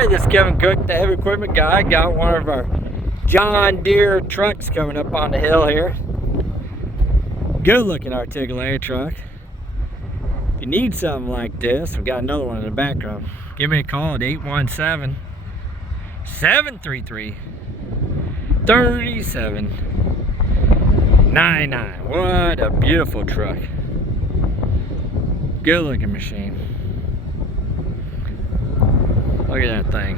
Hi, this is Kevin Cook, the heavy equipment guy. Got one of our John Deere trucks coming up on the hill here. Good looking articulated truck. If you need something like this, we've got another one in the background. Give me a call at 817-733-3799. What a beautiful truck. Good looking machine. Look at that thing.